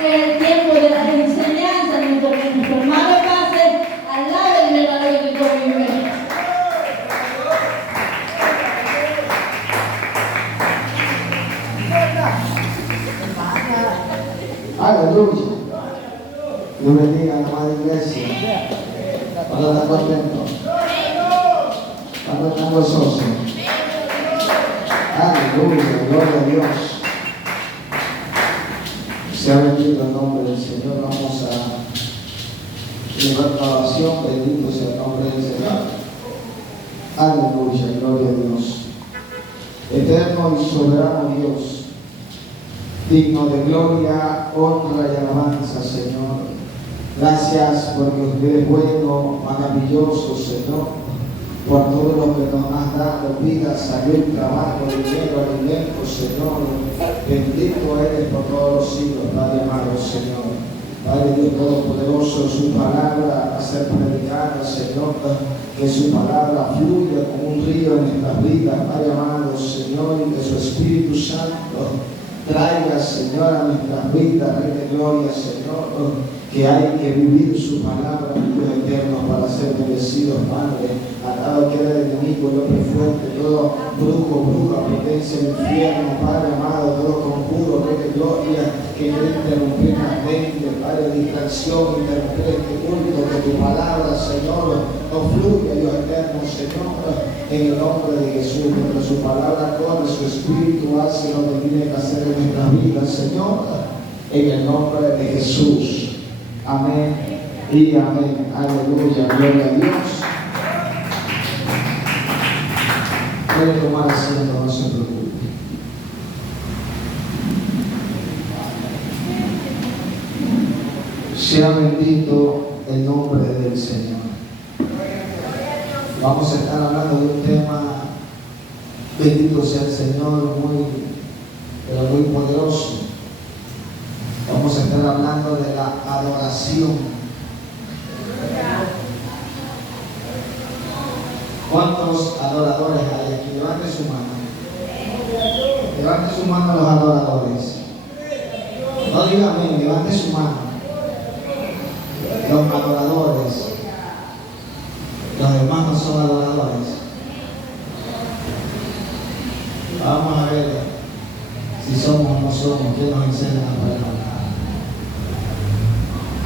en el tiempo de la enseñanza. Nuestro hermano pase al lado del hermano que convive. Aleluya. Dios bendiga a la amada iglesia. Cuando están contentos. Cuando están gozosos. Aleluya. Gloria a Dios. Sea bendito el nombre del Señor. Vamos a elevar la oración. Bendito sea el nombre del Señor. Aleluya. Gloria a Dios. Eterno y soberano Dios, digno de gloria, honra y alabanza, Señor. Gracias porque usted es bueno, maravilloso, Señor, por todo lo que nos has dado, vida, salud, trabajo, dinero, alimento, Señor. Bendito eres por todos los siglos, Padre amado, Señor. Padre Dios Todopoderoso, su palabra a ser predicada, Señor, que su palabra fluya como un río en nuestras vidas, Padre amado, Señor, y que su Espíritu Santo traiga, Señor, a nuestras vidas, Rey de Gloria, Señor, que hay que vivir su palabra, Dios eterno, para ser bendecidos, Padre. Atado queda el enemigo, el hombre fuerte, todo brujo, bruja, potencia del infierno, Padre amado, todo conjuro, Rey de Gloria, que quiere interrumpir la mente, Padre, distracción, interrumpir este culto, que tu palabra, Señor, no fluya, Dios eterno, Señor, en el nombre de Jesús, porque su palabra corre, su espíritu hace lo que tiene que hacer en nuestras vidas, Señor, en el nombre de Jesús. Amén y amén. Aleluya, gloria a Dios. Puede tomar asiento, no se preocupe. Sea bendito el nombre del Señor. Vamos a estar hablando de un tema, bendito sea el Señor, pero muy poderoso. Vamos a estar hablando de la adoración. ¿Cuántos adoradores hay aquí? Levante su mano. Levante su mano a los adoradores. No diga amén, levante su mano. Los adoradores. Los demás no son adoradores. Vamos a ver si somos o no somos. ¿Quién nos enseña la palabra?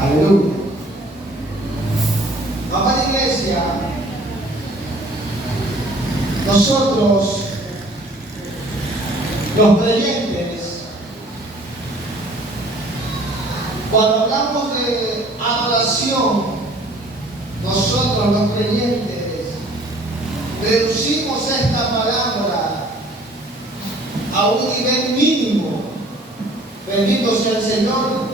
Aleluya. Amada iglesia, nosotros, los creyentes, cuando hablamos de adoración, nosotros los creyentes reducimos esta palabra a un nivel mínimo. Bendito sea el Señor.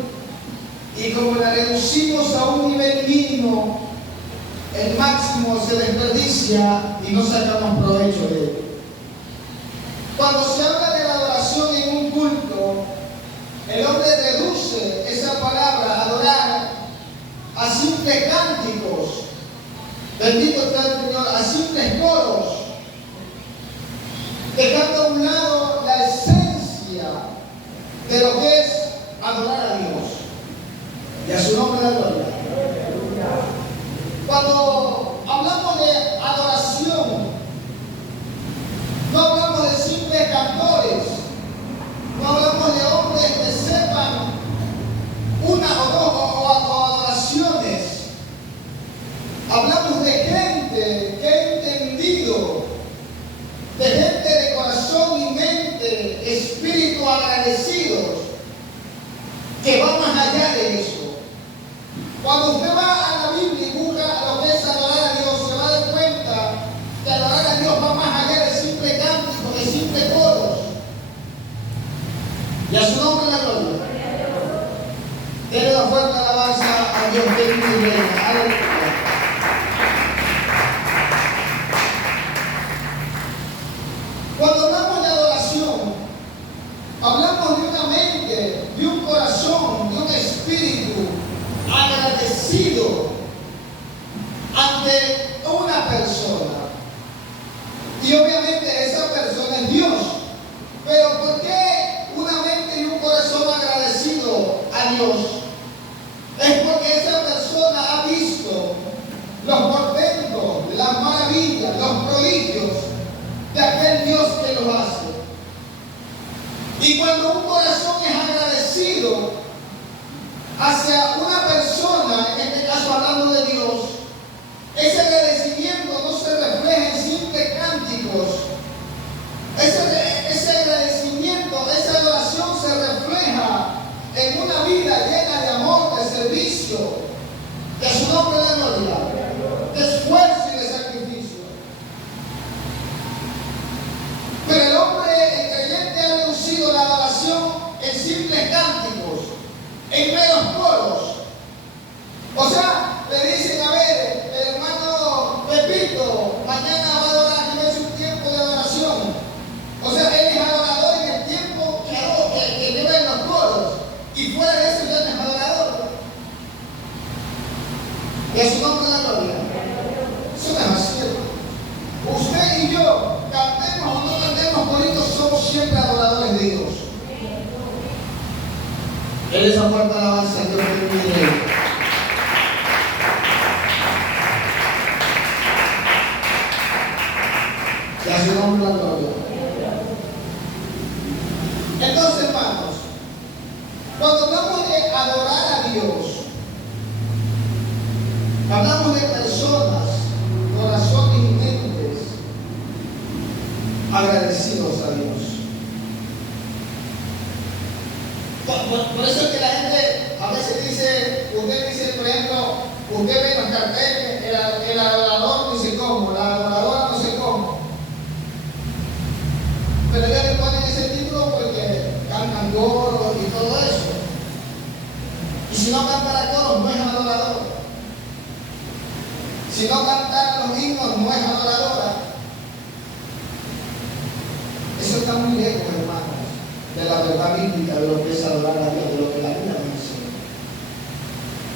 Y como la reducimos a un nivel mínimo, el máximo se desperdicia y no sacamos provecho de él. Cuando se habla de la adoración en un culto, el hombre reduce esa palabra, adorar, a simples cánticos. Bendito sea el Señor, a simples coros, dejando a un lado la esencia de lo que es adorar a Dios. Y a su nombre la gloria. Cuando hablamos de adoración, no hablamos de simples cantores, no hablamos de hombres que sepan una o dos adoraciones. Hablamos de gente que ha entendido, de gente de corazón y mente, espíritu agradecidos, que va más allá de eso. Cuando usted va a la Biblia y busca lo que es adorar a Dios, se va a dar cuenta que adorar a Dios va más allá de simple cántico, de simple coros. Y a su nombre la gloria. Denle una fuerte alabanza a Dios que vive y reina. Aleluya. Cuando hablamos de adoración, hablamos de una mente, de un corazón, de un espíritu agradecido ante una persona. Y obviamente esa persona es Dios. Pero ¿por qué una mente y un corazón agradecido a Dios, es porque esa persona ha visto los portentos, las maravillas, los prodigios de aquel Dios que los hace. Y cuando un corazón es agradecido hacia una persona, en este caso hablando de Dios, ese agradecimiento no se refleja en simples cánticos. Ese agradecimiento, esa adoración se refleja en una vida llena de amor, de servicio, de su nombre de gloria, de esfuerzo y de sacrificio. Pero el hombre, el creyente, ha reducido la adoración en simples cánticos, en meros coros. O sea, le dicen, a ver, el hermano Pepito, mañana va a adorar, y es un tiempo de adoración. O sea, él es adorador en el tiempo que lleva en los coros, y fuera de eso ya no es adorador. Y a su nombre la gloria. Eso no es así, hermano. Usted y yo, cantemos o no cantemos bonitos, somos siempre adoradores de Dios. Él es esa fuerte alabanza que Dios te pide. Y a su nombre la gloria. Entonces, hermanos, cuando hablamos de adorar a Dios, hablamos de personas, corazones y mentes agradecidos a Dios. Por eso es que la gente a veces dice, usted dice, por ejemplo, usted ve los carteles, el adorador no sé cómo, la adoradora no sé cómo. Pero ellos le ponen ese título porque cantan coros y todo eso. Y si no cantara coros, no es adorador. Si no cantara los himnos, no es adoradora. Eso está muy lejos, hermanos, de la verdad bíblica, de lo que es adorar a Dios, de lo que la Biblia dice.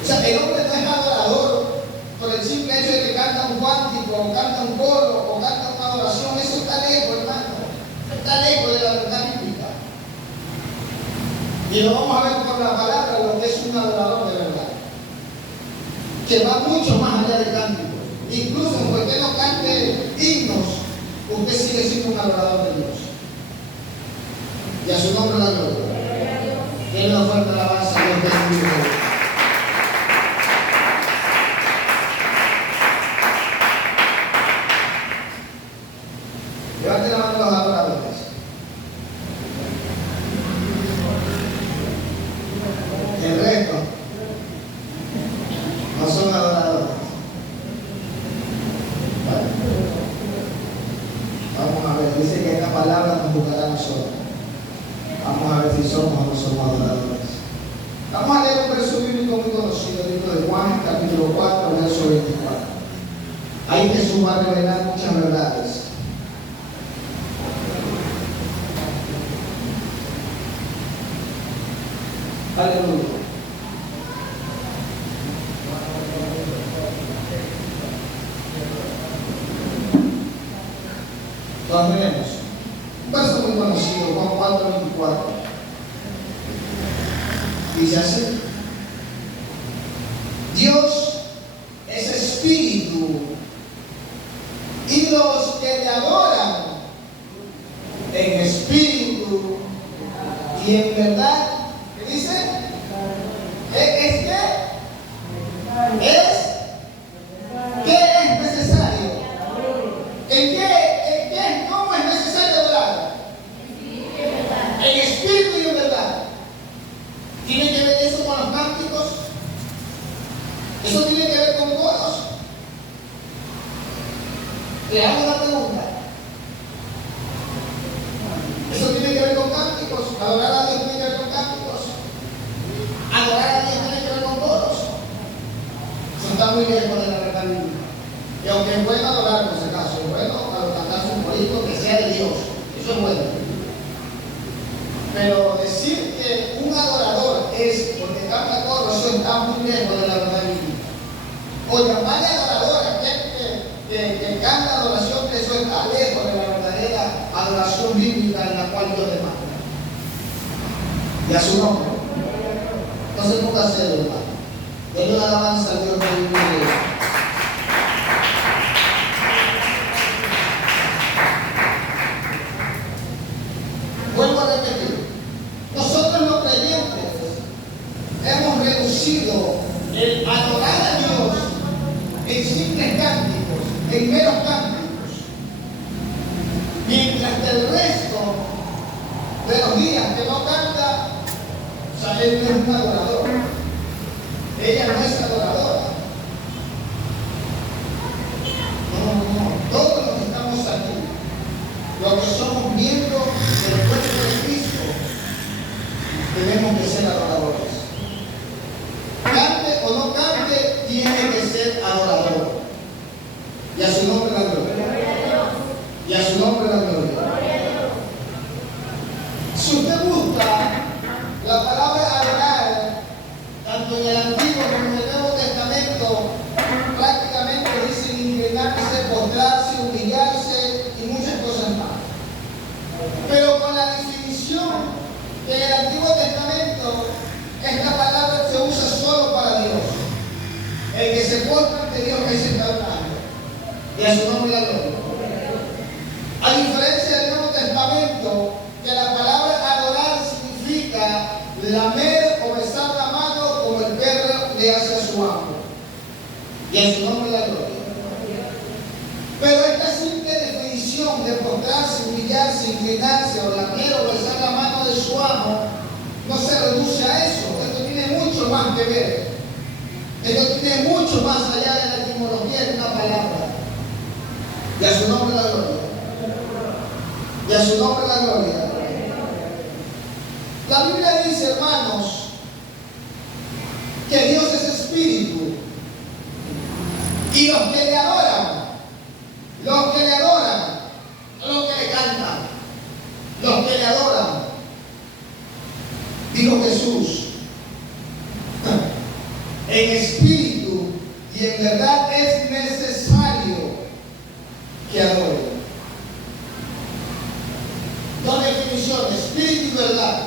O sea, el hombre no es adorador por el simple hecho de que canta un cántico, o canta un coro, o canta una adoración. Eso está lejos, hermano. Está lejos de la verdad bíblica. Y lo vamos a ver por la palabra, lo que es un adorador de verdad, que va mucho más allá de cánticos. Incluso aunque usted no cante himnos, usted sigue siendo un adorador de Dios. Y a su nombre la gloria. Denle una fuerte alabanza a Dios bendigo. Levante la mano a los adoradores. El resto no son adoradores. Bueno, vamos a ver, dice que esta palabra nos juzgará a nosotros. Vamos a ver si somos o no somos adoradores. Vamos a leer un verso bíblico muy conocido, el libro de Juan, capítulo 4, verso 24. Ahí Jesús va a revelar muchas verdades. Aleluya. Todos tenemos un verso muy conocido, Juan 4, 24. Dice así: Dios es espíritu, y los que le adoran en espíritu y en verdad, ¿qué dice? ¿Es qué? ¿Qué es necesario? ¿Cómo es necesario adorar? En espíritu y en verdad. ¿Tiene que ver eso con los cánticos? ¿Eso tiene que ver con coros? Le hago una pregunta. ¿Eso tiene que ver con cánticos? ¿Adorar a Dios tiene que ver con cánticos? ¿Adorar a Dios tiene que ver con coros? Eso está muy lejos de la verdad bíblica. Y aunque es bueno adorar, por si acaso, es bueno cantarse un corito que sea de Dios. Eso es bueno. Pero decir que un adorador es porque canta coro, eso está muy lejos de la verdad bíblica. O llamarle adorador a aquel que canta adoración, que eso está lejos de la verdadera adoración bíblica en la cual Dios demanda. Y a su nombre. No se ponga serio, hermano. Denle una alabanza a Dios por vivir. Vuelvo a repetir. Nosotros los creyentes hemos reducido el adorar a Dios en simples cánticos, en meros cánticos, mientras que el resto de los días que no canta, o sea, él no es un adorador, ella no es adoradora. No, todos los que estamos aquí, los que somos miembros del cuerpo de Cristo, tenemos que ser adoradores. Cante o no cante, tiene que ser adorador. Y a su nombre la gloria. Y a su nombre la gloria. Si usted busca la palabra adorar, tanto en el Antiguo como en el Nuevo Testamento, prácticamente dicen inclinarse, postrarse, humillarse y muchas cosas más. Pero con la definición que en el Antiguo Testamento, esta palabra se usa solo para Dios. El que se postra ante Dios es el adorando. Y a su nombre la gloria. A diferencia del Nuevo Testamento, que la palabra adorar significa lamer o besar la mano como el perro le hace a su amo. Y a su nombre la gloria. Pero esta simple definición de postrarse, humillarse, inclinarse o lamer o besar la mano de su amo no se reduce a eso. Esto tiene mucho más que ver. Esto tiene mucho más allá de la etimología de una palabra. Y a su nombre la gloria. Y a su nombre la gloria. La Biblia dice, hermanos, que Dios es espíritu. Y los que le adoran, los que le cantan, los que le adoran, dijo Jesús, en espíritu y en verdad es necesario que adoren. Dos definiciones, espíritu y verdad.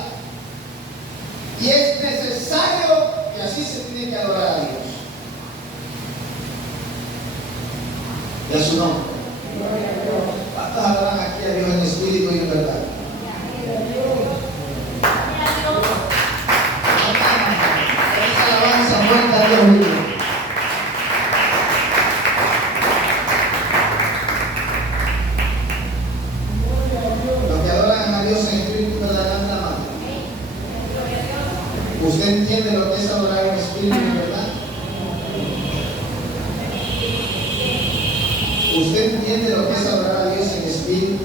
Y es necesario que así se tiene que adorar a Dios. Y a su nombre. ¿Cuántos adoran aquí a Dios en espíritu y en verdad? Esa alabanza fuerte a Dios mismo. Los que adoran a Dios en espíritu y verdad, levanten la mano. ¿Usted entiende lo que es adorar en espíritu y en verdad? ¿Usted entiende lo que es adorar a Dios en espíritu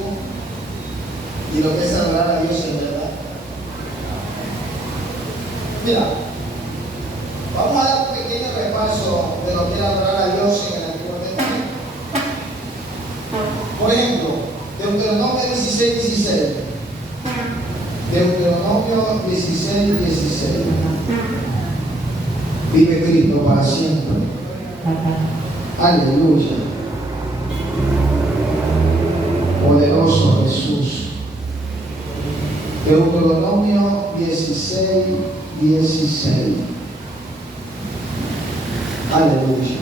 y lo que es adorar a Dios en verdad? Mira, vamos a dar un pequeño repaso de lo que era adorar a Dios en el Antiguo Testamento. Por ejemplo, Deuteronomio 16:16. Deuteronomio 16:16. Vive Cristo para siempre. Aleluya. Poderoso Jesús. Deuteronomio 16:16. Aleluya.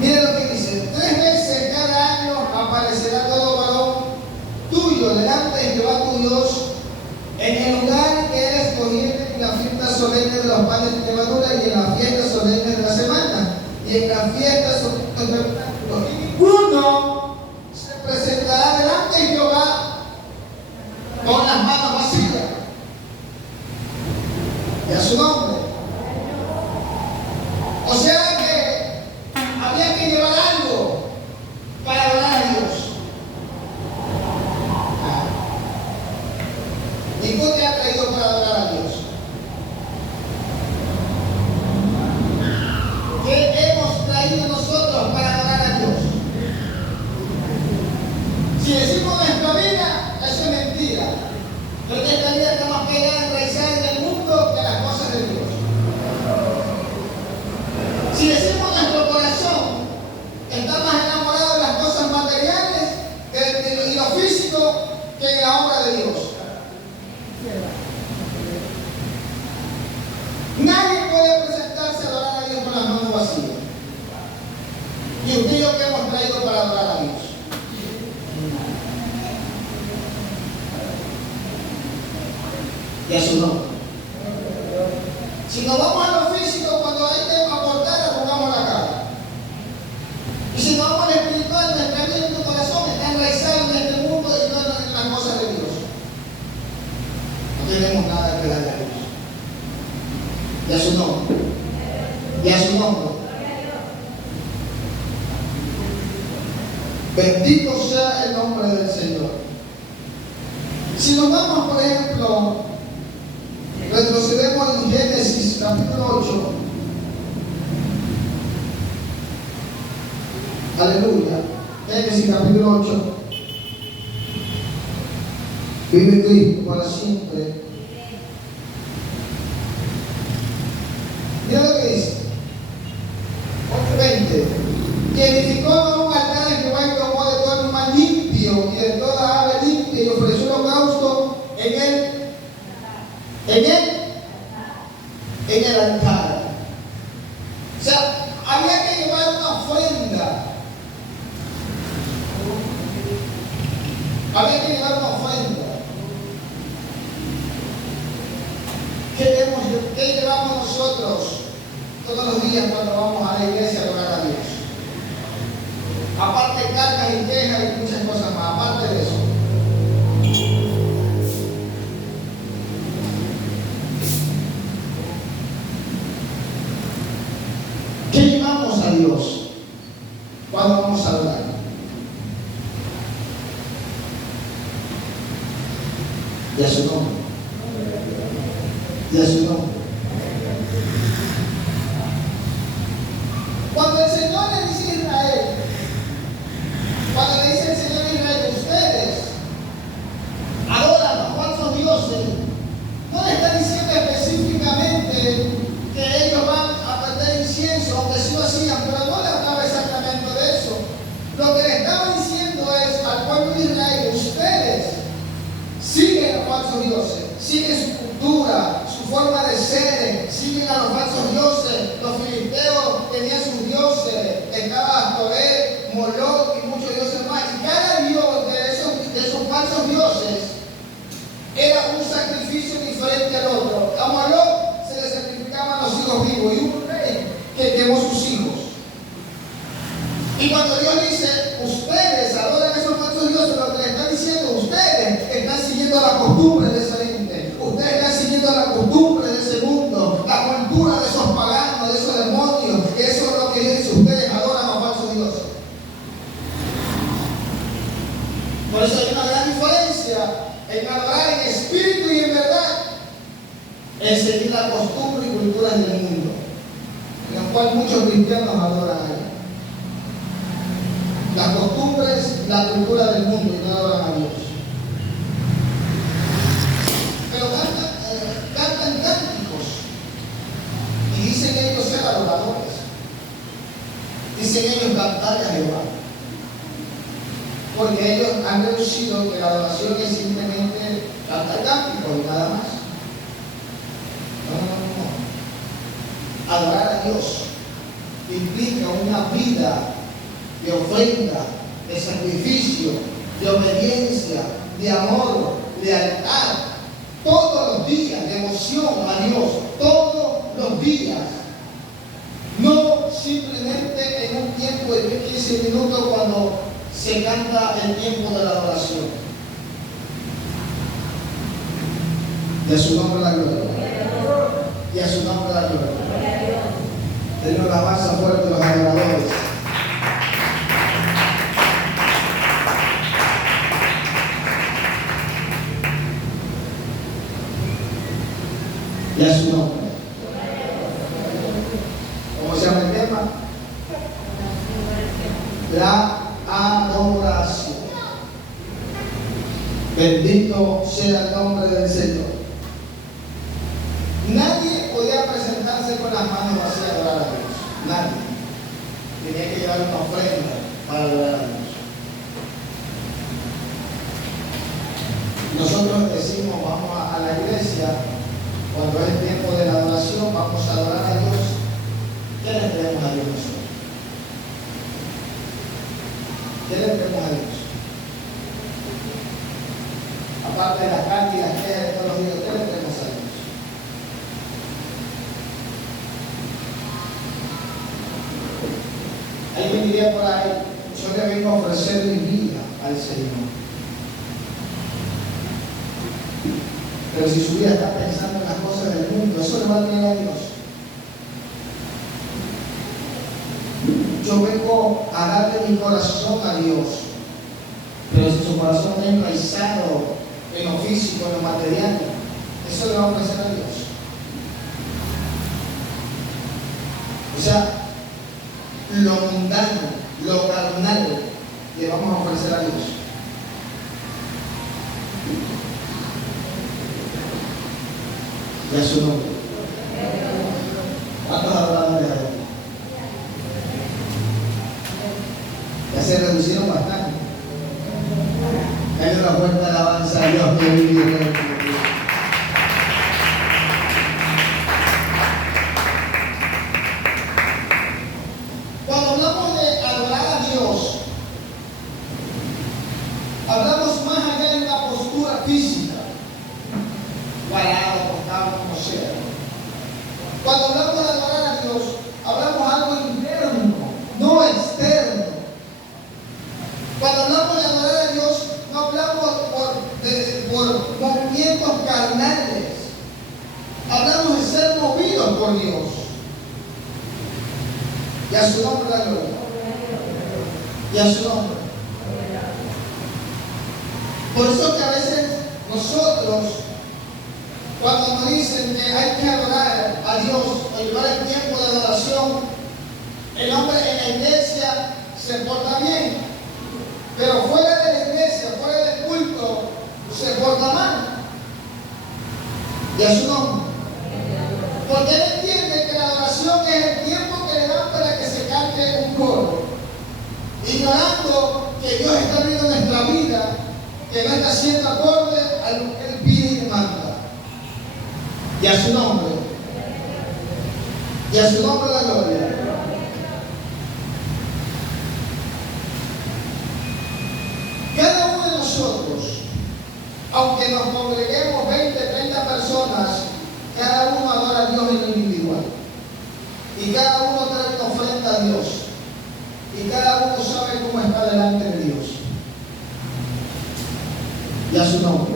Mira lo que dice: 3 veces cada año aparecerá todo varón tuyo delante de Jehová tu Dios en el lugar que él escogiere en la fiesta solemne de los panes de levadura y en la fiesta solemne de la semana y en la fiesta solemne de la ninguno se presentará delante de Jehová con las manos vacías. Y a su nombre. O sea que había que llevar algo para adorar a Dios. ¿Y tú te has traído para adorar a Dios? ¿Qué hemos traído nosotros para adorar a Dios? Si decimos nuestra vida, eso es mentira. Nuestra vida está más pegada, enraizada en el mundo que las cosas de Dios. Nadie puede presentarse a adorar a Dios con las manos vacías. Y usted y yo, ¿qué hemos traído para adorar a Dios? Y a su nombre. Si nos vamos a lo físico, cuando hay que aportar, arrugamos la cara. Y si nos vamos al espiritual, nuestra vida y nuestro corazón está enraizado en este mundo y no en las cosas de Dios. No tenemos nada que darle a Dios. Y a su nombre. Y a su nombre. Bendito sea el nombre del Señor. Si nos vamos, por ejemplo, retrocedemos en Génesis capítulo 8. Aleluya. Génesis capítulo 8. Vive Cristo para siempre. Mira lo que dice. 8:20. Que edificó un altar en Jehová y tomó de todo animal limpio y de toda ave limpia y ofreció holocausto en el altar. O sea, había que llevar una ofrenda. Había que llevar una ofrenda. ¿Qué llevamos nosotros todos los días cuando vamos a la iglesia a adorar a Dios? Aparte de cargas y quejas y muchas cosas más, aparte de eso. ¿Qué llevamos a Dios cuando vamos a adorar? Y a su nombre. Y a su nombre. Cuando el Señor le dice a Israel, cuando le dice el Señor a Israel, ustedes adoran a falsos dioses, no le está diciendo específicamente que ellos van a prender incienso, aunque sí lo hacían, pero no le hablaba exactamente de eso. Lo que le estaba diciendo es al pueblo de Israel, ustedes siguen a falsos dioses, siguen su cultura, su forma de ser, siguen a los falsos dioses. Los filisteos tenían sus dioses, estaba Astoré, Moloch y muchos dioses más. Y cada dios de esos falsos dioses era un sacrificio diferente al otro. A Moloch se le sacrificaban los hijos vivos y un rey que quemó sus hijos. Y cuando Dios dice, ustedes adoran a esos falsos dioses, lo que le está diciendo, ustedes están siguiendo la costumbre de esa gente. Ustedes están siguiendo la costumbre de ese mundo, la cultura de esos paganos, de esos demonios. Eso es lo que Dios dice, ustedes adoran a falsos dioses. Por eso hay una gran diferencia en adorar en espíritu y en verdad, en seguir la costumbre y cultura del mundo, en la cual muchos cristianos adoran a Dios. Las costumbres, la cultura del mundo y no adoran a Dios. Pero cantan cánticos y dicen ellos ser adoradores. Dicen ellos cantarle a Jehová. Porque ellos han reducido que la adoración es simplemente cantar cánticos y nada más. No. Adorar a Dios implica una vida de ofrenda, de sacrificio, de obediencia, de amor, lealtad, todos los días, devoción a Dios, todos los días. No simplemente en un tiempo de 15 minutos cuando se canta el tiempo de la adoración. Y a su nombre la gloria. Y a su nombre la gloria. Denle la alabanza fuerte a los adoradores. Y a su nombre. ¿Cómo se llama el tema? La adoración. Bendito sea el nombre del Señor. Nadie podía presentarse con las manos vacías a adorar a Dios. Nadie. Tenía que llevar una ofrenda para adorar a Dios. Nosotros decimos, vamos a la iglesia, cuando es el tiempo de la adoración, vamos a adorar a Dios, ¿qué le pedimos a Dios nosotros? ¿Qué le pedimos a Dios? Aparte de las cartas y las quejas de todos los días, ¿qué le pedimos a Dios? Alguien diría por ahí, yo le vengo a ofrecer mi vida al Señor. Pero si su vida está pensando en las cosas del mundo, eso le va a tener a Dios. Yo vengo a darle mi corazón a Dios. Pero si su corazón está enraizado en lo físico, en lo material, eso le va a ofrecer a Dios. O sea, lo mundano, lo carnal, le vamos a ofrecer a Dios. Y a su nombre. ¿Cuántos adoradores hay aquí? Ya se reducieron bastante. Hay una fuerte alabanza a Dios que vive. Cuando hablamos de adorar a Dios, hablamos más allá de una postura física, parado, acostado, como sea. Cuando hablamos de adorar a Dios, hablamos algo interno, no externo. Cuando hablamos de adorar a Dios, no hablamos por movimientos carnales. Hablamos de ser movidos por Dios. Y a su nombre la gloria. Y a su nombre. Por eso que a veces nosotros, cuando nos dicen que hay que adorar a Dios o llevar el tiempo de adoración, el hombre en la iglesia se porta bien, pero fuera de la iglesia, fuera del culto, se porta mal. Y a su nombre. Porque él entiende que la adoración es el tiempo que le dan para que se cante un coro, ignorando que Dios está viendo nuestra vida, que no está siendo acorde a lo que Él pide y demanda. Y a su nombre. Y a su nombre la gloria. Cada uno de nosotros, aunque nos congreguemos 20, 30 personas, cada uno adora a Dios en lo individual. Y cada uno trae una ofrenda a Dios. Y cada uno sabe cómo está delante de Dios. Y a su nombre.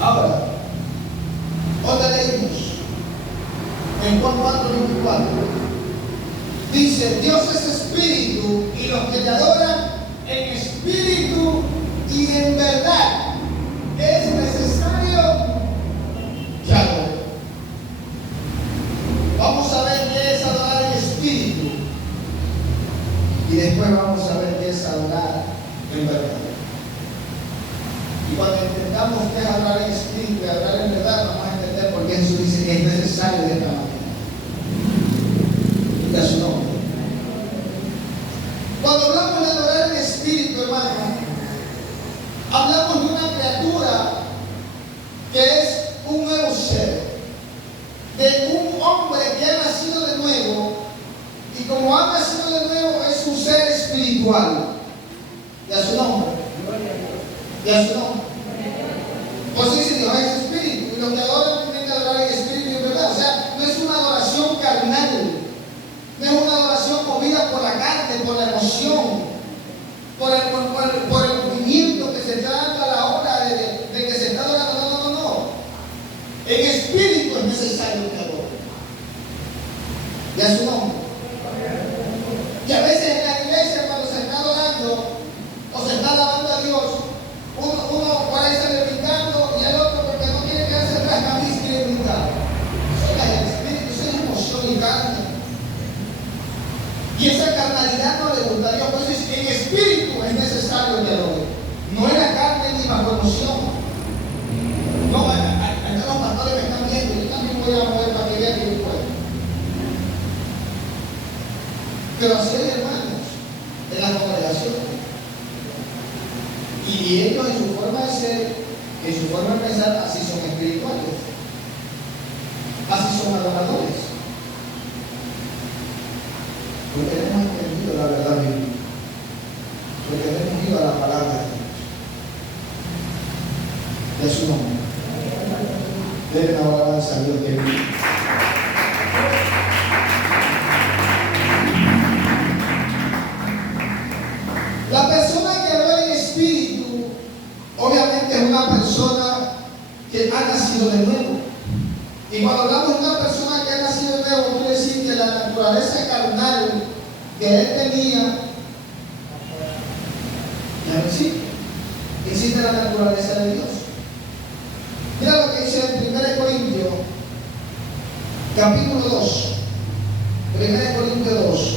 Ahora, ¿dónde leímos? En Juan 4:24. Dice, Dios es espíritu y los que le adoran en espíritu y en verdad es necesario que adoren. Vamos a ver qué es adorar en espíritu y después vamos a ver qué es adorar en verdad. Y cuando entendamos qué es adorar en espíritu y adorar en verdad, vamos a entender por qué Jesús dice que es necesario de esta manera. Y a su nombre. Cuando hablamos de adorar en espíritu, hermano, hablamos de una criatura que es un nuevo ser, de un hombre que ha nacido de nuevo, y como ha nacido de nuevo es un ser espiritual. Y a su nombre. Y a su nombre. Por eso dice Dios es espíritu, y los que adoran tienen que adorar en espíritu y en verdad. O sea, no es una adoración carnal, no es una adoración movida por la carne, por la emoción, por el movimiento que se está dando a la hora de que se está adorando. No. En espíritu es necesario que adore. Y a su nombre. Y a veces en la iglesia, cuando se está adorando o se está alabando a Dios, uno por ahí sale brincando y el otro, porque no quiere quedarse atrás, también quiere brincar. Eso es el espíritu, eso es emoción y carne. Y esa carnalidad no le gusta a Dios. Por eso en espíritu es necesario que adore. No en la carne ni bajo emoción. No, acá los pastores me están viendo, yo también voy a mover para que vean que yo puedo. Pero así hay hermanos en la congregación. Y ellos en su forma de ser, en su forma de pensar, así son espirituales. Así Denle una alabanza a Dios que vive. La persona que habla en espíritu, obviamente es una persona que ha nacido de nuevo. Y cuando hablamos de una persona que ha nacido de nuevo, quiere decir que la naturaleza carnal que él tenía ya no existe. Existe la naturaleza de Dios. Mira lo que dice en 1 Corintios, capítulo 2. 1 Corintios 2.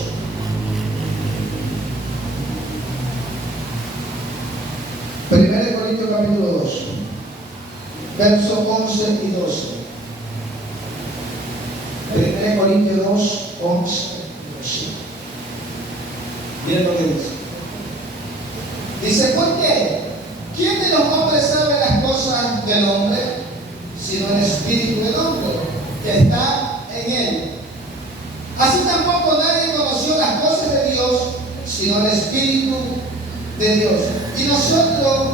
Primero Corintios capítulo 2, versos 11 y 12. 1 Corintios 2, 11 y 12. Miren lo que dice. Dice, ¿por qué? ¿Quién de los hombres sabe las cosas del hombre? Sino el espíritu del hombre que está en él. Así tampoco nadie conoció las cosas de Dios, sino el espíritu de Dios. Y nosotros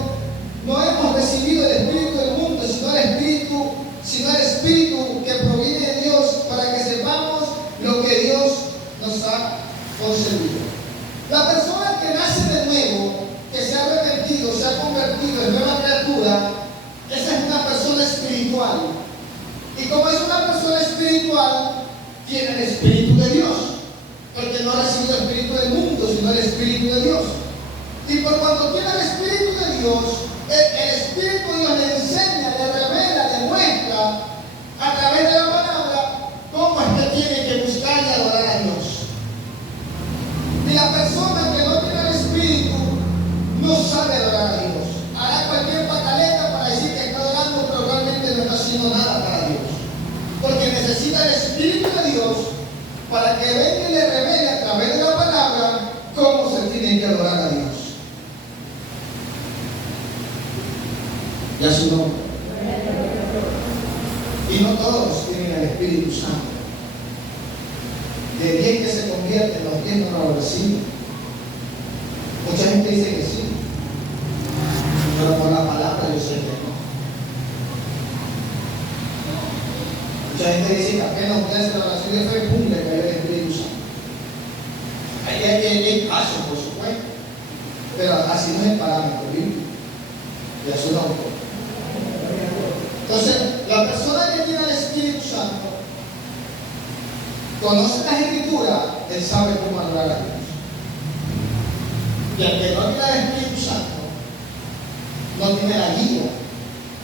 no hemos recibido el espíritu del mundo, sino el espíritu que proviene de Dios, para que sepamos lo que Dios nos ha concedido. La persona que nace de nuevo, que se ha arrepentido, se ha convertido en nueva criatura, esa es una persona espiritual. Y como es una persona espiritual, tiene el espíritu de Dios, porque no ha recibido el espíritu del mundo, sino el espíritu de Dios. Y por cuando tiene el espíritu de Dios, el espíritu de Dios le enseña, le revela, le muestra a través de la palabra cómo es que tiene que buscar y adorar a Dios. Y la persona que no tiene el espíritu no sabe adorar a Dios. Hará cualquier pataleta para decir que está adorando, pero realmente no está haciendo nada para Dios. Porque necesita el espíritu de Dios para que venga y le revele a través de la palabra cómo se tiene que adorar a Dios. Y a su nombre. Y no todos tienen el Espíritu Santo. De 10 que se convierten, los 10 no lo reciben. Mucha gente dice que sí, pero por la palabra yo sé que no. Mucha gente dice que apenas ustedes se la oración de fe, pum, le cayó el Espíritu Santo. Hay casos, por supuesto, pero así no es el parámetro bíblico. Y a su nombre. Entonces, la persona que tiene el Espíritu Santo conoce las Escrituras, él sabe cómo adorar a Dios. Y el que no tiene el Espíritu Santo no tiene la guía,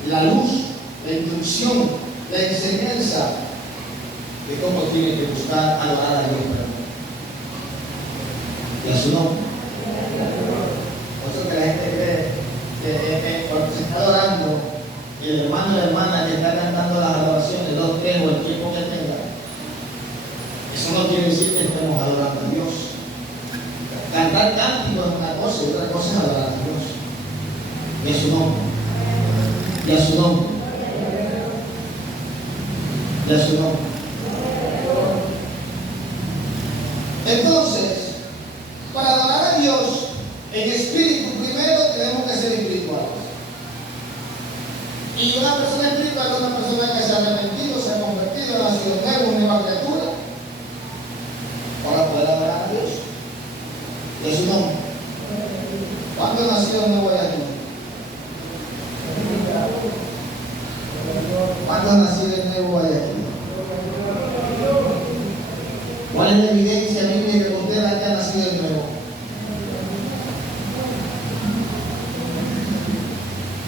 la luz, la instrucción, la enseñanza de cómo tiene que buscar adorar a Dios. Y a su nombre. Por eso que la gente cree que cuando se está adorando, y el hermano y la hermana que está cantando las adoraciones, los tres o el tiempo que tenga, eso no quiere decir que estemos adorando a Dios. Cantar cánticos es una cosa y otra cosa es adorar a Dios. Y a su nombre. Y a su nombre. Y a su nombre. Entonces, para adorar a Dios en espíritu, primero tenemos que ser espirituales. Y una persona espiritual es una persona que se ha arrepentido, se ha convertido, ha nacido nuevo, una nueva criatura, para poder adorar a Dios. Y a su nombre. ¿Cuándo nació nuevo hay aquí? ¿Cuándo nació de nuevo hay aquí? ¿Cuál es la evidencia bíblica que usted haya nacido de nuevo?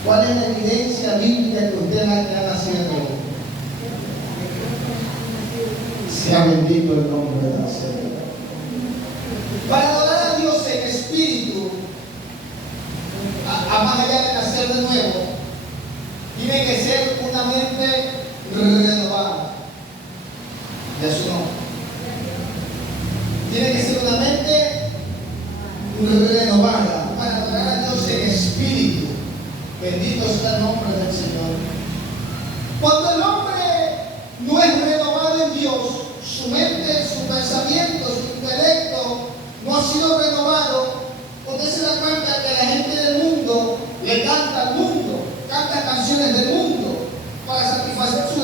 ¿Cuál es la evidencia bíblica que usted haya nacido de nuevo? Sea bendito el nombre de la Señora. Para adorar a Dios en espíritu, a más allá de nacer de nuevo, tiene que ser una mente renovada. De su nombre. Tiene que ser una mente renovada para adorar a Dios en espíritu. Bendito sea el nombre del Señor. Cuando el hombre no es renovado en Dios, su mente, su pensamiento, su intelecto no ha sido renovado, usted se da cuenta que la gente del mundo le canta al mundo, canta canciones del mundo para satisfacer su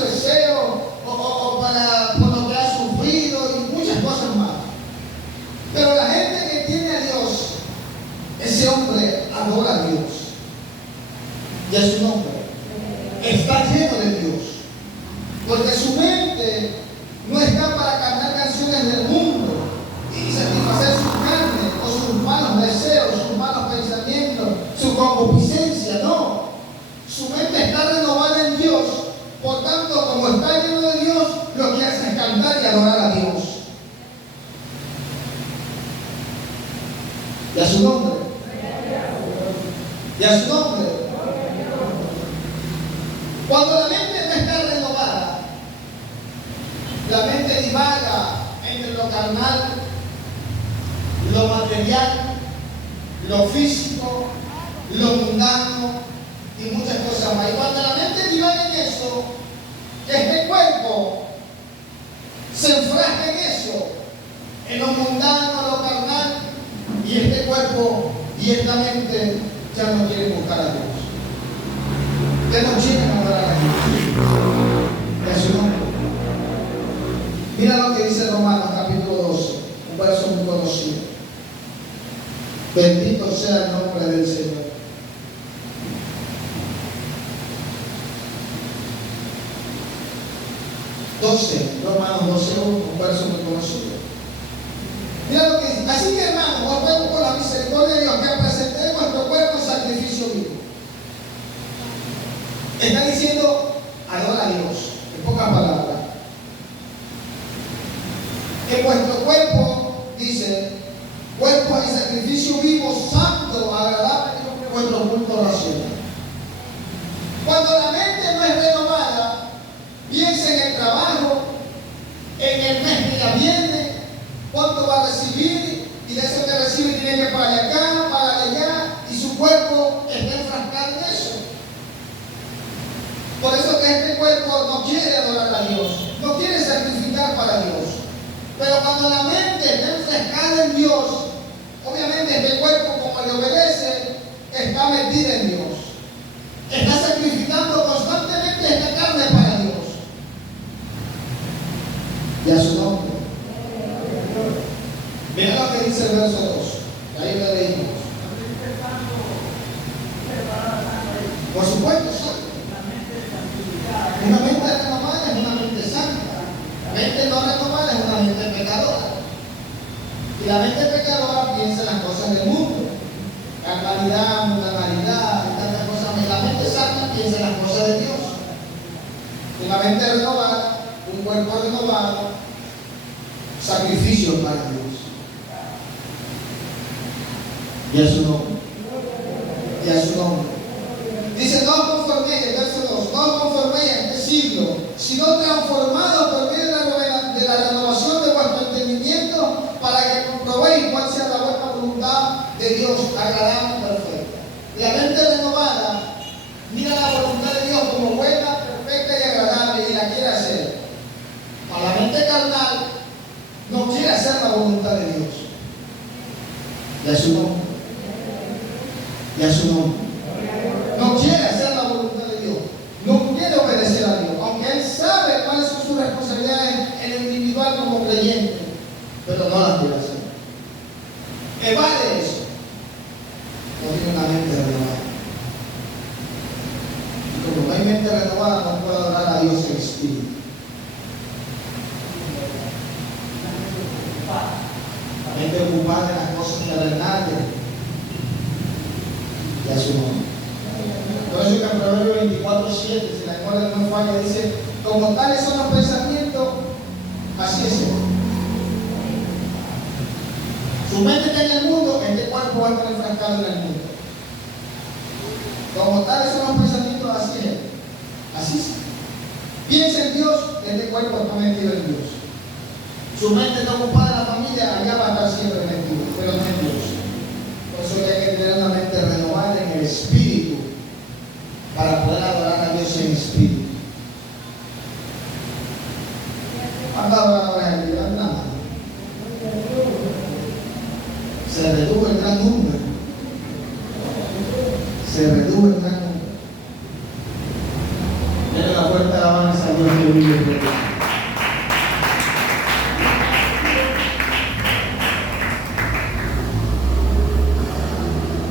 como está lleno de Dios, lo que hace es cantar y adorar a Dios. Y a su nombre. Y a su nombre. Cuando la mente no está renovada, la mente divaga entre lo carnal, lo material, lo físico, lo mundano y muchas cosas más. Y cuando la mente divaga en eso, este cuerpo se enfrasca en eso, en lo mundano, lo carnal, y este cuerpo y esta mente ya no quieren buscar a Dios. Ya no quieren adorar a Dios. Y a su nombre. Mira lo que dice Romanos capítulo 12, un verso muy conocido. Bendito sea el nombre del Señor. Romanos 12, un verso muy conocido. Mira lo que dice. Así que, hermanos, os ruego por la misericordia de Dios que presentéis vuestro cuerpo en sacrificio vivo. Está diciendo, adora a Dios, en pocas palabras. Que vuestro cuerpo, dice, cuerpo en sacrificio vivo, santo, agradable a Dios, que vuestro culto racional. Cuando la mente no es renovada, piensa en el trabajo, en el mes que ya viene, cuánto va a recibir, y de eso que recibe tiene que pagar acá, pagar allá, y su cuerpo está enfrascado en eso. Por eso que este cuerpo no quiere adorar a Dios, no quiere sacrificar para Dios. Pero cuando la mente está enfrascada en Dios, obviamente este cuerpo, como le obedece, está metida en Dios. Está sacrificando constantemente esta carne para Dios. Y a su nombre. Mira lo que dice el verso 2. Ahí lo leímos. Por supuesto, santo. Una mente renovada es una mente santa. La mente no renovada es una mente pecadora. Y la mente pecadora piensa en las cosas del mundo. Carnalidad, mundanalidad y tantas cosas. La mente santa piensa en las cosas de Dios. Una mente renovada, un cuerpo renovado, sacrificio para Dios. Y a su nombre. Y a su nombre. Dice, no os conforméis, el verso 2, no os conforméis a este siglo, sino transformados por medio de la renovación de vuestro entendimiento, para que comprobéis cuál sea la buena voluntad de Dios, agradable y perfecta. La mente renovada mira la voluntad de Dios como buena, perfecta y agradable, y la quiere hacer. A la mente carnal no quiere hacer la voluntad de Dios. Y a su nombre. Y a su nombre. No quiere hacer la voluntad de Dios. No quiere obedecer a Dios. Aunque él sabe cuáles son sus responsabilidades en el individual como creyente. Pero no las quiere hacer. Evade eso. No tiene una mente renovada. Y como no hay mente renovada, no puede adorar a Dios en espíritu. La mente ocupada en las cosas terrenales. Y a su nombre. Por eso que en Proverbios 24:7, si la memoria no falla, dice, como tales son los pensamientos, así es él. Su mente está en el mundo, este cuerpo va a estar enfrascado en el mundo. Como tales son los pensamientos, así es él. Así es. Piensa en Dios, este cuerpo está metido en Dios. Su mente está ocupada en la familia, allá va a estar siempre metido, pero no en Dios. Por eso hay que tener una mente renovada en el espíritu, para poder adorar a Dios en espíritu. ¿Cuántos adoradores hay? Nada. Se redujo el gran número. Se redujo el gran número. Denle la fuerte alabanza a Dios que vive en Dios.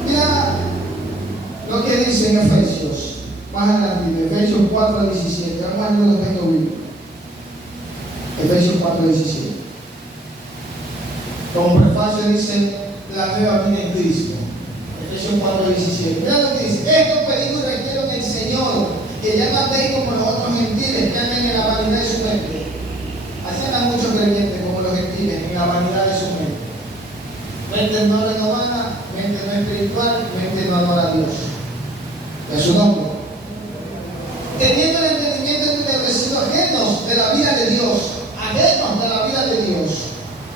Mira lo que dice en Efesios. Más adelante, Efesios 4:17. Vamos a ver los textos bíblicos. Efesios 4:17. Como prefacio dice la nueva vida en Cristo. Efesios 4:17. Mira lo que dice. Esto pedimos y requiero en el Señor, que ya no andéis como los otros gentiles que andan en la Mente no renovada, mente no espiritual, mente no adora a Dios. Es su nombre. Teniendo el entendimiento entenebrecido, ajenos de la vida de Dios, ajenos de la vida de Dios,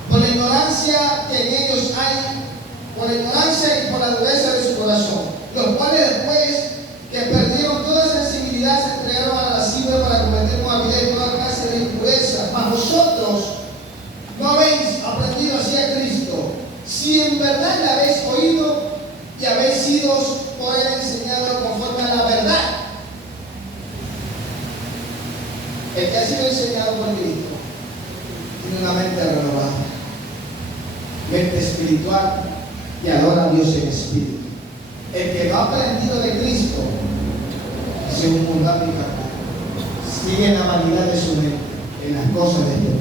por la ignorancia que en ellos hay, por la ignorancia y por la dureza de su corazón, los cuales después que perdieron toda sensibilidad se entregaron a la lascivia para cometer con habilidad y toda clase de impureza. Mas vosotros no habéis aprendido así a Cristo, si en verdad le habéis oído y habéis sido por él enseñado conforme a la verdad. El que ha sido enseñado por Cristo tiene una mente renovada, mente espiritual, y adora a Dios en espíritu. El que no ha aprendido de Cristo es un mundano y carnal, sigue en la vanidad de su mente, en las cosas de Dios.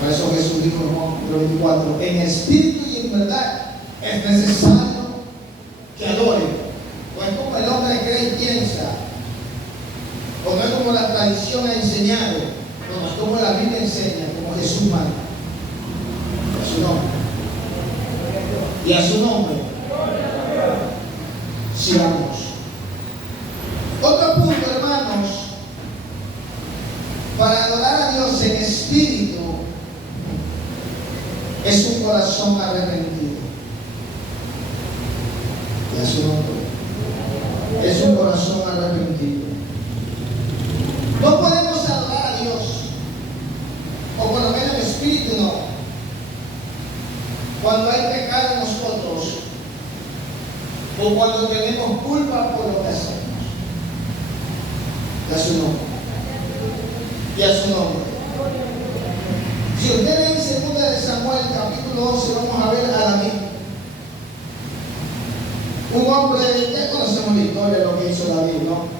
Por eso Jesús dijo en Juan 24, en espíritu y en verdad es necesario que adore. No es como el hombre cree y piensa, o no es como la tradición ha enseñado, no es como la Biblia enseña, como Jesús manda. A su nombre. Y a su nombre. Sigamos. Otro punto, hermanos, para adorar a Dios en espíritu es un corazón arrepentido. Y a su nombre. Es un corazón arrepentido. No podemos adorar a Dios, o por lo menos en espíritu no, cuando hay pecado en nosotros, o cuando tenemos culpa por lo que hacemos. Y a su nombre. Y a su nombre. Si usted lee en 2 de Samuel, capítulo 11, vamos a ver a David. Un hombre, ya conocemos la historia de lo que hizo David, ¿no?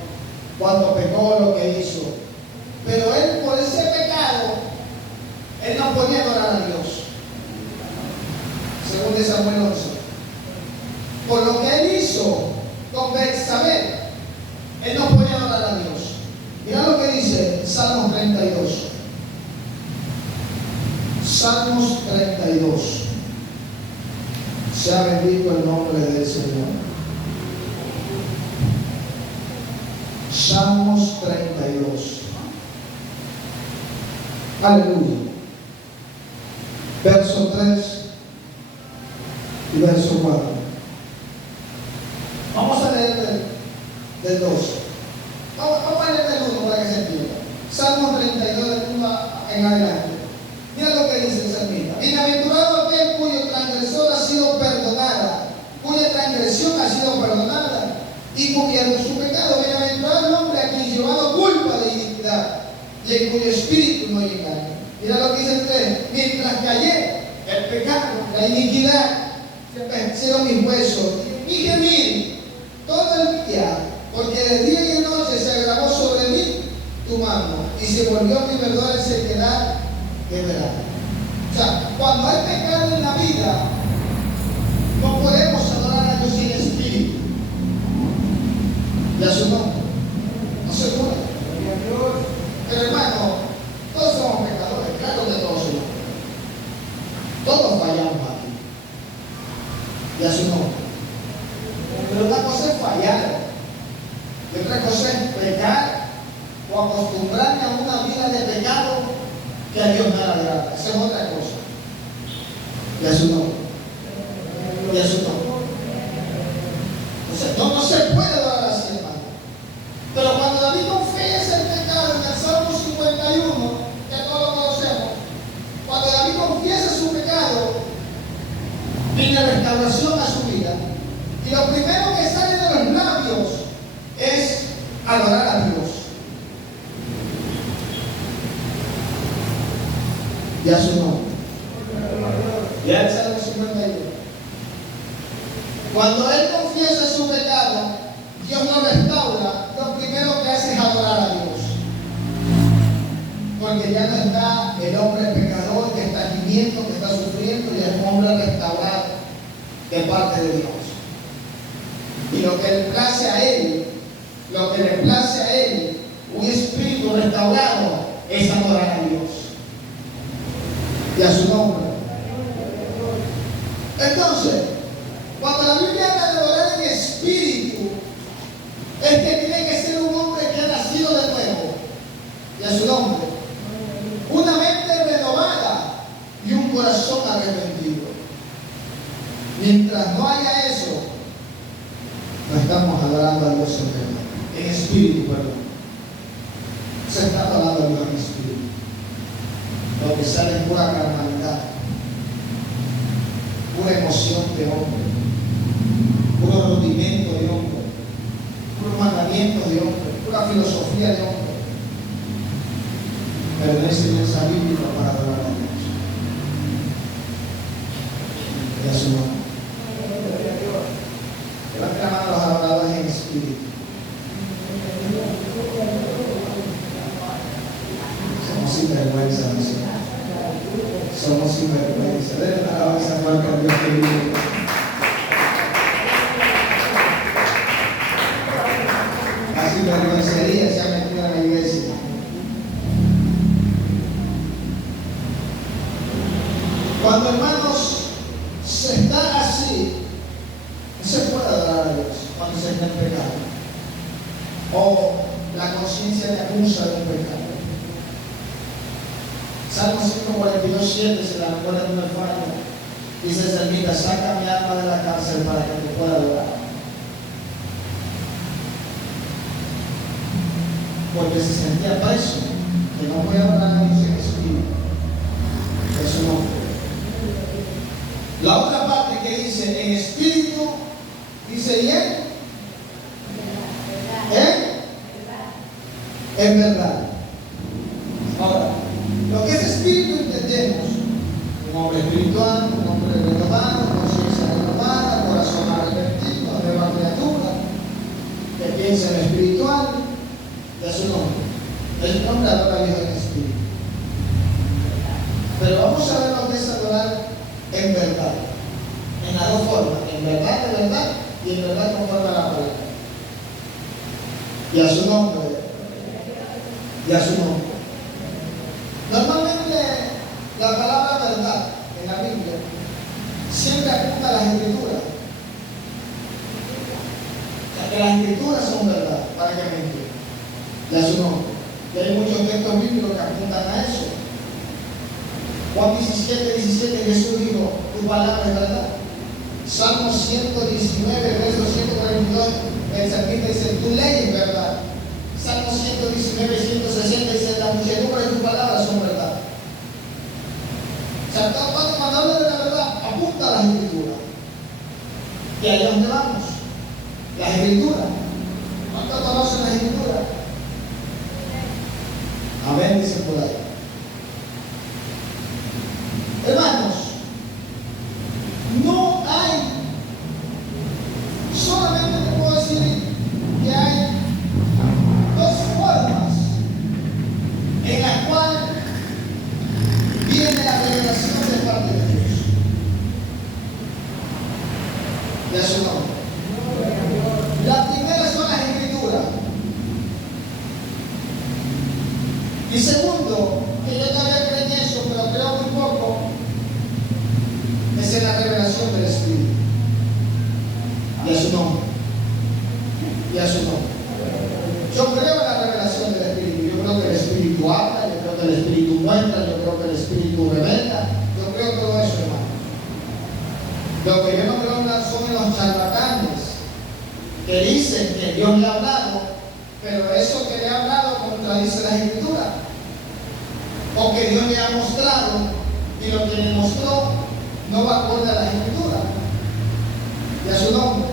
Cuando pecó, lo que hizo. Pero él, por ese pecado, él no podía adorar a Dios. 2 de Samuel 11. Por lo que él hizo con Betsabé, él no podía adorar a Dios. Mira lo que dice Salmos 32. Salmos 32. Sea bendito el nombre del Señor. Salmos 32. Aleluya. Verso 3 y verso 4. Vamos a leer del 2. Vamos a leer del 1 para que se entienda. Salmos 32 del 1 en adelante. Mira lo que dice el salmista. Bienaventurado aquel cuyo transgresor ha sido perdonada, cuya transgresión ha sido perdonada y cubierto su pecado. Bienaventurado el hombre a quien llevado culpa de iniquidad y en cuyo espíritu no hay engaño. Mira lo que dice el 3. Mientras callé el pecado, la iniquidad, se envejecieron mis huesos y gemir todo el día, porque de día y de noche se agravó sobre mí tu mano y se volvió mi verdor en sequedad de verano. O sea, cuando hay pecado en la vida, no podemos adorar a Dios sin espíritu. Y a su nombre. No se puede. Pero hermano, todos somos pecadores, claro que todos somos. Todos fallamos aquí. Y a su nombre. Pero una cosa es fallar, y otra cosa es pecar o acostumbrarme a una vida de pecado que a Dios no le agrada. Esa es otra cosa. Y a su nombre. Y a su nombre. Entonces, no se puede adorar así, hermano. Pero cuando David confiesa el pecado en el Salmo 51, que todos lo conocemos, cuando David confiesa su pecado, viene restauración a su vida. Y lo primero que sale de los labios es adorar a Dios. Y a su nombre. Y al Salmo 51. Cuando él confiesa su pecado, Dios lo restaura. Lo primero que hace es adorar a Dios. Porque ya no está el hombre pecador que está gimiendo, que está sufriendo, y es un hombre restaurado de parte de Dios. Y lo que le place a él, un espíritu restaurado, es adorar a Dios. Y a su nombre. de su nombre. Una mente renovada y un corazón arrepentido. Mientras no haya eso, no estamos adorando a Dios en espíritu, perdón. Se está adorando a Dios en espíritu. Lo que sale es pura carnalidad, pura emoción de hombre, puro rudimento de hombre, puros mandamientos de hombre, pura filosofía de hombre. Pero no hay enseñanza bíblica para adorar a Dios. Y a su nombre. Levanten la mano a los adoradores en espíritu. Somos sinvergüenza, Señor. Somos sinvergüenza. Denle una alabanza fuerte a Dios que vive. La sinvergüencería se ha metido en la iglesia. Cuando, hermanos, se está así, no se puede adorar a Dios cuando se está en pecado. O la conciencia le acusa de un pecado. Salmo 142:7, se la recuerda en un fallo. Dice el salmista: saca mi alma de la cárcel para que te pueda adorar. Porque se sentía preso, que no podía adorar a Dios en espíritu. Eso no. La otra parte que dice en espíritu, dice bien, en verdad. Ahora, lo que es espíritu entendemos: un hombre espiritual, un hombre renovado, conciencia renovada, corazón arrepentido, nueva criatura, que piensa en lo espiritual, de su nombre. El nombre adora a Dios en espíritu. Pero vamos a ver lo que es adorar en verdad, en las dos formas: en verdad, de verdad, y en verdad conforme a la palabra. Y a su nombre. Y a su nombre. Normalmente la palabra verdad en la Biblia siempre apunta a las escrituras. O sea, que las escrituras son verdad, para que me entiendan. Y a su nombre. Y hay muchos textos bíblicos que apuntan a eso. Juan 17:17, Jesús dijo: tu palabra es verdad. Salmo 119, verso 142, el salmista dice: tu ley es verdad. Salmo 119, 160 dice: la muchedumbre de tus palabras son verdad. O sea, cuando habla de la verdad, apunta a las escrituras. Y ahí es donde vamos. Las escrituras. ¿Cuántos conocen las escrituras? Amén, dice por ahí. Hermanos, no hay, solamente te puedo decir que hay dos formas en las cuales viene la revelación de parte de Dios. De su nombre. La primera son las escrituras. Y segundo, que yo todavía creo en eso, pero creo muy poco, es en la revelación del Espíritu. Y a su nombre. Y a su nombre. Yo creo en la revelación del Espíritu. Yo creo que el Espíritu habla, yo creo que el Espíritu muestra, yo creo que el Espíritu revela. Yo creo todo eso, hermano. Lo que yo no creo son en los charlatanes que dicen que Dios le ha hablado, pero eso que le ha hablado contradice las Escrituras. O que Dios le ha mostrado y lo que le mostró no va acorde a las Escrituras. Y a su nombre.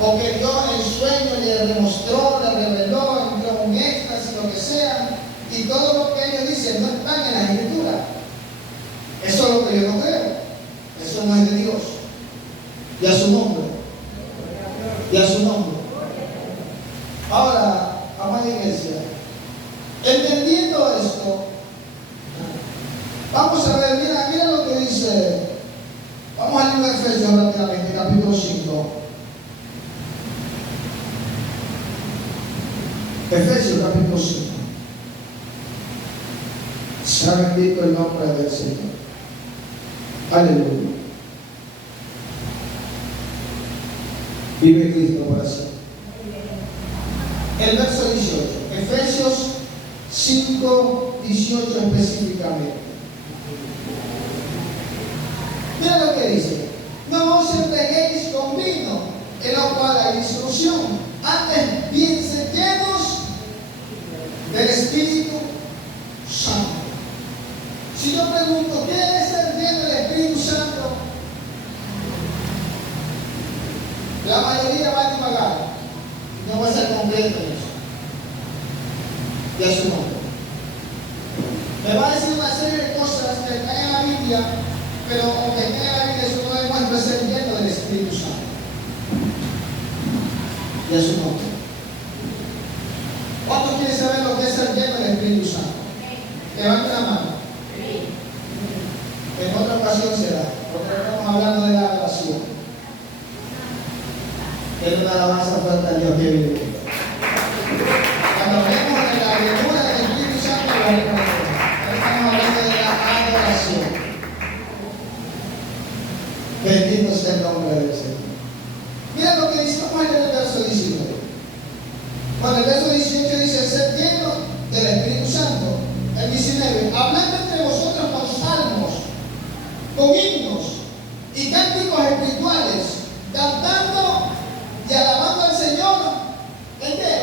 O que Dios en sueño le demostró, le reveló, entró en un éxtasis, lo que sea, y todo lo que ellos dicen no están en las Escrituras. Eso es lo que yo no creo. Eso no es de Dios. Y a su nombre. Y a su nombre. Ahora, amada iglesia, entendiendo esto, vamos a ver, mira lo que dice. Vamos al libro de Efesios rápidamente, capítulo 5. Efesios capítulo 5. Sea bendito el nombre del Señor. Aleluya. Vive Cristo por así. El verso 18. Efesios 5:18 específicamente. Mira lo que dice: no os embriaguéis con vino, en lo cual hay disolución, antes bien sed llenos del Espíritu Santo. Si yo pregunto, ¿qué es ser lleno del Espíritu Santo? La mayoría va a divagar, no va a ser completo en eso. Y a su nombre. Me va a decir una serie de cosas que están en la Biblia, pero aunque estén en la Biblia, eso no demuestra ser lleno del Espíritu Santo. Y a su nombre. ¿Cuántos quieren saber lo que es ser lleno del Espíritu Santo? Levanten la mano. En otra ocasión será, porque estamos hablando de la adoración. Es una alabanza fuerte a Dios que vive. Cuando hablemos de la llenura del Espíritu Santo, lo reconocemos. Estamos hablando de la adoración. Bendito sea el nombre del Señor. Mira lo que dice, vamos a leer el verso 19. Cuando el verso 18 dice ser lleno del Espíritu Santo, el 19, hablando entre vosotros con salmos, con himnos y cánticos espirituales, cantando y alabando al Señor. ¿En qué?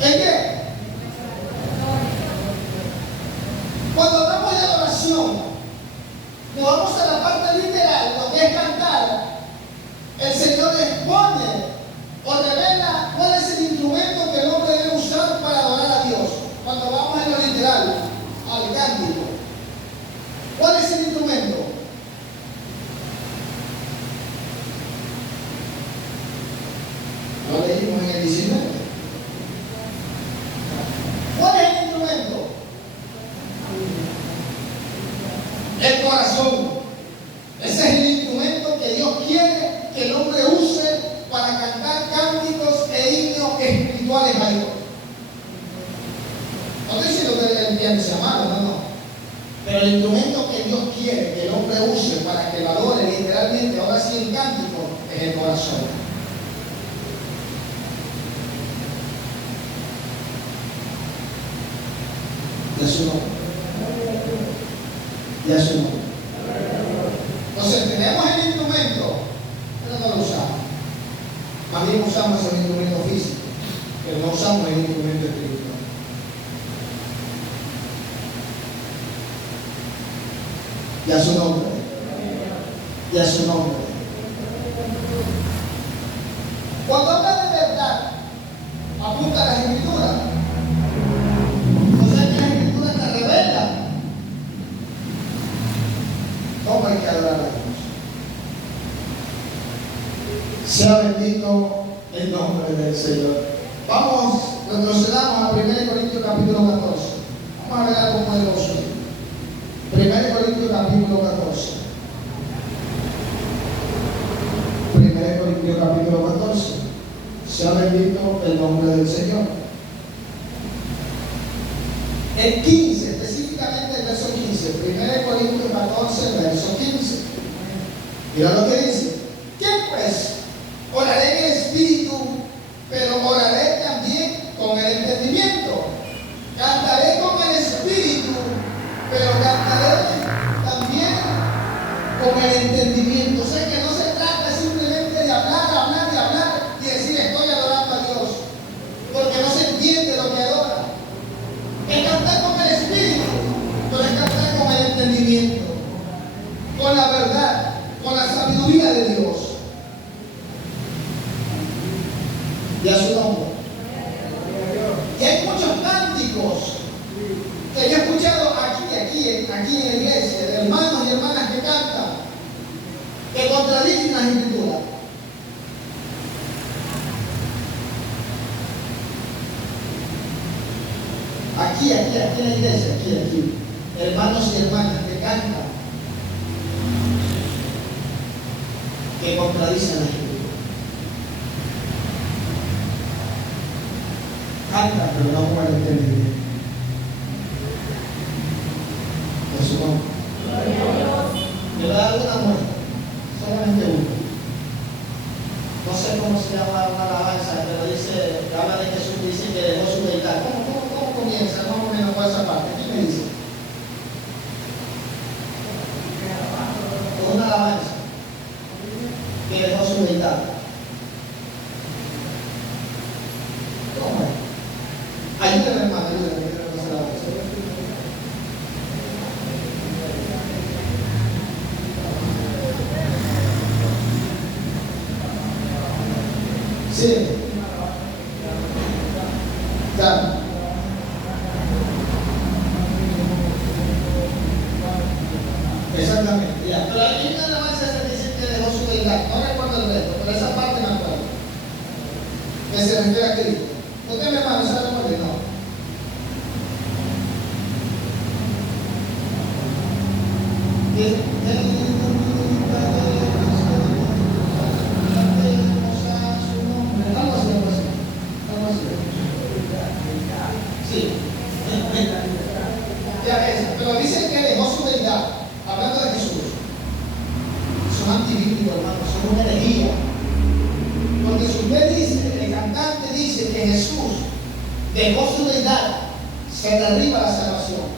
¿En qué? Cuando hablamos de adoración, nos vamos a la parte literal, lo que es cantar. El Señor expone o revela cuál es el instrumento que el hombre debe usar para adorar a Dios. Cuando vamos a lo literal, al cántico, ¿cuál es el instrumento? Lo leímos en el 19. ¿Cuál es el instrumento? El corazón. Ese es el instrumento que Dios quiere que el hombre use para cantar cánticos e himnos espirituales a Dios. No estoy diciendo que el piano sea malo, no. Pero el instrumento que Dios quiere que el hombre use para que lo adore literalmente, ahora sí en cántico, es el corazón. Y a su nombre. Y a su nombre. Entonces tenemos el instrumento, pero no lo usamos. Más bien usamos el instrumento físico, pero no usamos el instrumento espiritual. Y a su nombre. Y a su nombre. Cuando habla de verdad, apunta a las escrituras. O sea que las escrituras te revelan cómo hay que adorar a Dios. Sea bendito el nombre del Señor. Vamos, retrocedamos a 1 Corintios capítulo 14. Vamos a ver algo poderoso. 1 Corintios capítulo 14. 1 Corintios capítulo 14. Sea bendito el nombre del Señor. El 15, específicamente el verso 15. 1 Corintios 14, verso 15. Mira lo que dice. ¿Qué pues? Oraré en el Espíritu, pero oraré también con el entendimiento. Cantaré con el Espíritu, pero cantaré también con el entendimiento. O sea que no se trata simplemente de hablar y decir estoy adorando a Dios, porque no se entiende lo que adora. Es cantar con el Espíritu, pero es cantar con el entendimiento, con la verdad, con la sabiduría de Dios. Y a su nombre. Y hay muchos cánticos que yo he escuchado aquí en la iglesia, de hermanos y hermanas que cantan, que contradicen las escrituras. Aquí en la iglesia, aquí, hermanos y hermanas que cantan, que contradicen las escrituras. Canta, pero no con el entendimiento. Por su nombre. Le voy a dar una muestra, solamente una. No sé cómo se llama una alabanza, pero dice, habla de Jesús, dice que dejó su deidad. toda esa parte. ¿Qué me dice? Con una alabanza que dejó su deidad. ¿Cómo es? Ayúdame, hermano, ayúdame. Sí. Ya. Exactamente, ya. Pero hay una alabanza que dice que dejó su deidad. No recuerdo el resto, pero esa parte me acuerdo. Que se refiere a Cristo. ¿Usted, mi hermano, sabe por qué no? Sí. Ya es, pero dice que dejó su deidad, hablando de Jesús. Son antibíblicos, hermanos, son una herejía. Porque si usted dice, el cantante dice que Jesús dejó su deidad, se derriba la salvación.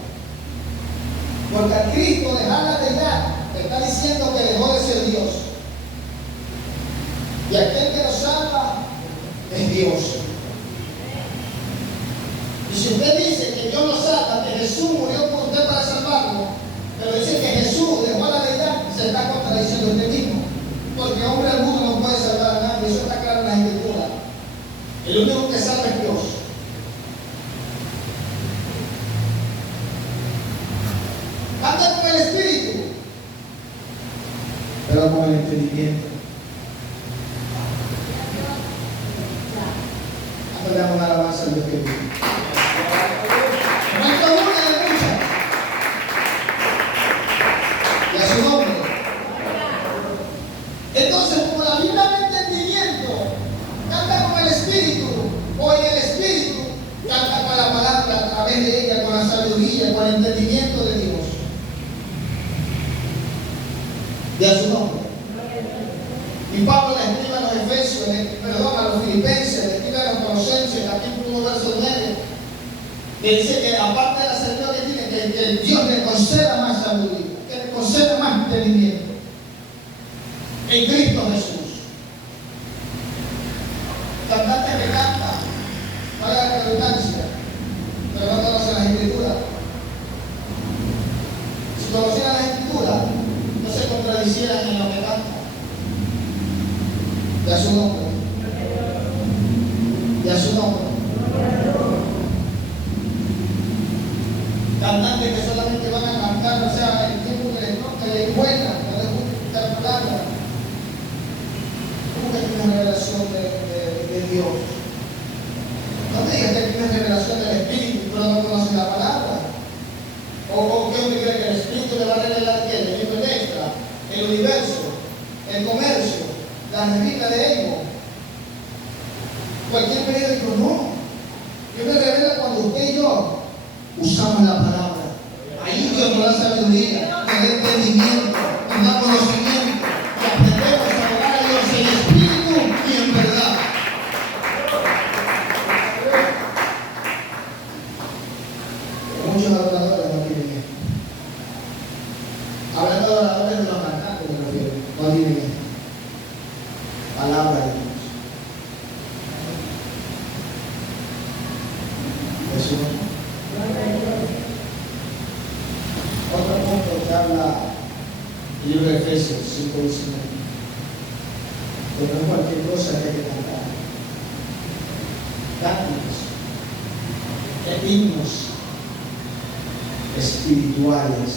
Porque al Cristo dejar la deidad, le está diciendo que dejó de ser Dios. Y aquel que nos salva es Dios. Y si usted dice que Dios lo salva, que Jesús murió por usted para salvarlo, pero dice que Jesús dejó la deidad, se está contradiciendo usted mismo. Porque hombre alguno no puede salvar a nadie, eso está claro en la Escritura. El único que salva es Dios. Anda con el Espíritu, pero con el entendimiento. Anda, le damos una alabanza al Dios que vive. No es una de muchas. Y a su nombre. Entonces, como la Biblia de entendimiento canta con el Espíritu, o en el Espíritu canta con la palabra a través de ella, con la sabiduría, con el entendimiento de Dios. Y a su nombre. Y Pablo le escribe a los Efesios, a los Filipenses, le escribe a los Colosenses, capítulo 1, verso 9, que dice que aparte de la sabiduría que tiene, que Dios le conceda más sabiduría, que le conceda más entendimiento en Cristo Jesús. Cantantes que cantan, vaya la redundancia, pero no conocen las Escrituras. Si conocieran las Escrituras, no se contradicieran en lo que cantan. Y a su nombre. Y a su nombre. Cantantes que solamente van a cantar, o sea, el tiempo que les cuenta, no les gusta escuchar palabras. ¿Cómo que tiene una revelación de Dios? No me digas que tiene revelación del Espíritu, pero no conoce la palabra. ¿O qué usted cree que el Espíritu le va a revelar qué? El libro extra, el universo, el comercio, la revista de Evo, cualquier periódico, no. Dios me revela cuando usted y yo usamos la palabra. Ahí Dios nos da sabiduría, nos da entendimiento, nos da conocimiento y aprendemos a adorar a Dios en espíritu y en verdad. Muchos adoradores no tienen esto. Hablando de adoradores de los cantantes, me refiero, no tienen esto. Palabra de Dios. Eso. Otro punto que habla el libro de Efesios 5:19. Que no es cualquier cosa que hay que cantar. Cánticos, himnos espirituales.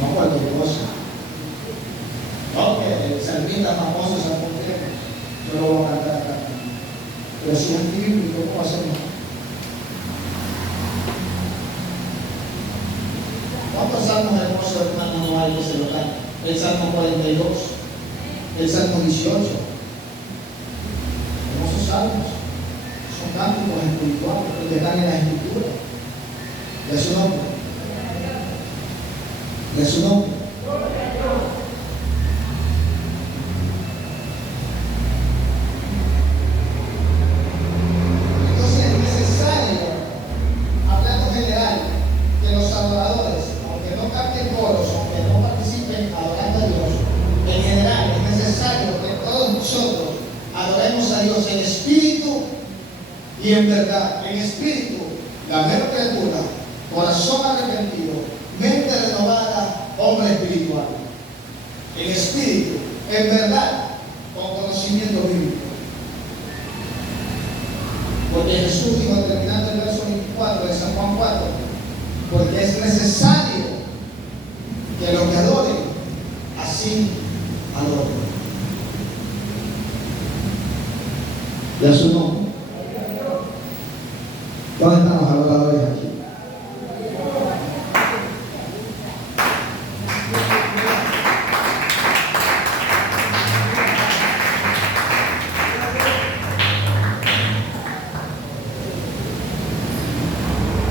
No cualquier cosa. No, que el salmista famoso San Montero, yo lo voy a cantar acá. Pero si es bíblico, ¿cómo hacemos? ¿Cuántos salmos hermosos, hermano, no hay que se lo canten? El Salmo 42, el Salmo 18. Hermosos salmos. Son cánticos espirituales, los que están en la Escritura. De su nombre. De su nombre. Entonces es necesario a Dios en espíritu y en verdad. En espíritu, la nueva criatura, corazón arrepentido, mente renovada, hombre espiritual. En espíritu, en verdad, con conocimiento bíblico. Porque Jesús dijo, terminando el verso 24 de San Juan 4, porque es necesario que los que adoren, así adoren. Y a su nombre. ¿Dónde están los adoradores aquí?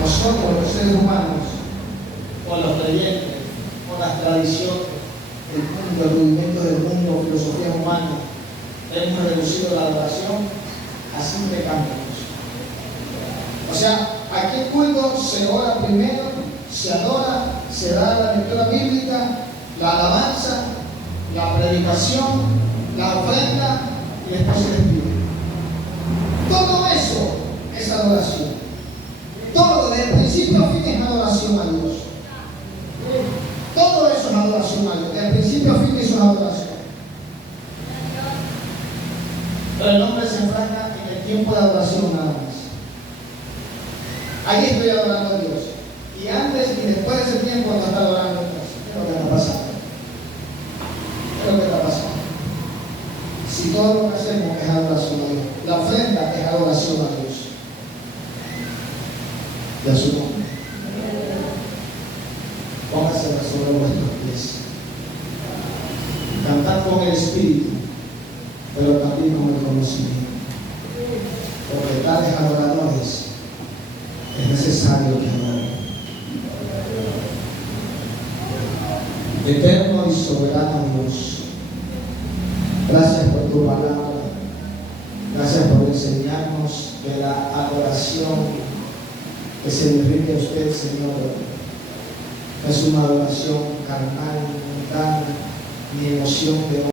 Nosotros, los seres humanos, con los creyentes, con las tradiciones, el mundo, el movimiento del mundo, filosofía humana, hemos reducido la adoración a simple cánticos. O sea, aquí el culto se ora primero, se adora, se da la lectura bíblica, la alabanza, la predicación, la ofrenda y después el espíritu. Todo eso es adoración. Todo, desde el principio a fin, es adoración a Dios. Todo eso es adoración a Dios. Desde el principio a fin, eso es adoración. Pero el hombre se enfrasca en el tiempo de adoración nada más. Ahí estoy adorando a Dios. Y antes y después de ese tiempo no está adorando a Dios. ¿Qué es lo que está pasando? ¿Qué es lo que está pasando? Si todo lo que hacemos es adoración a Dios, la ofrenda es adoración a Dios. Y a su nombre. Póngase sobre vuestros pies. Cantar con el espíritu, pero también con el conocimiento. Porque tales adoradores es necesario que adoren. Eterno y soberano Dios, gracias por tu palabra, gracias por enseñarnos que la adoración que se le rinde a usted, Señor, es una adoración carnal, mundana, ni emoción de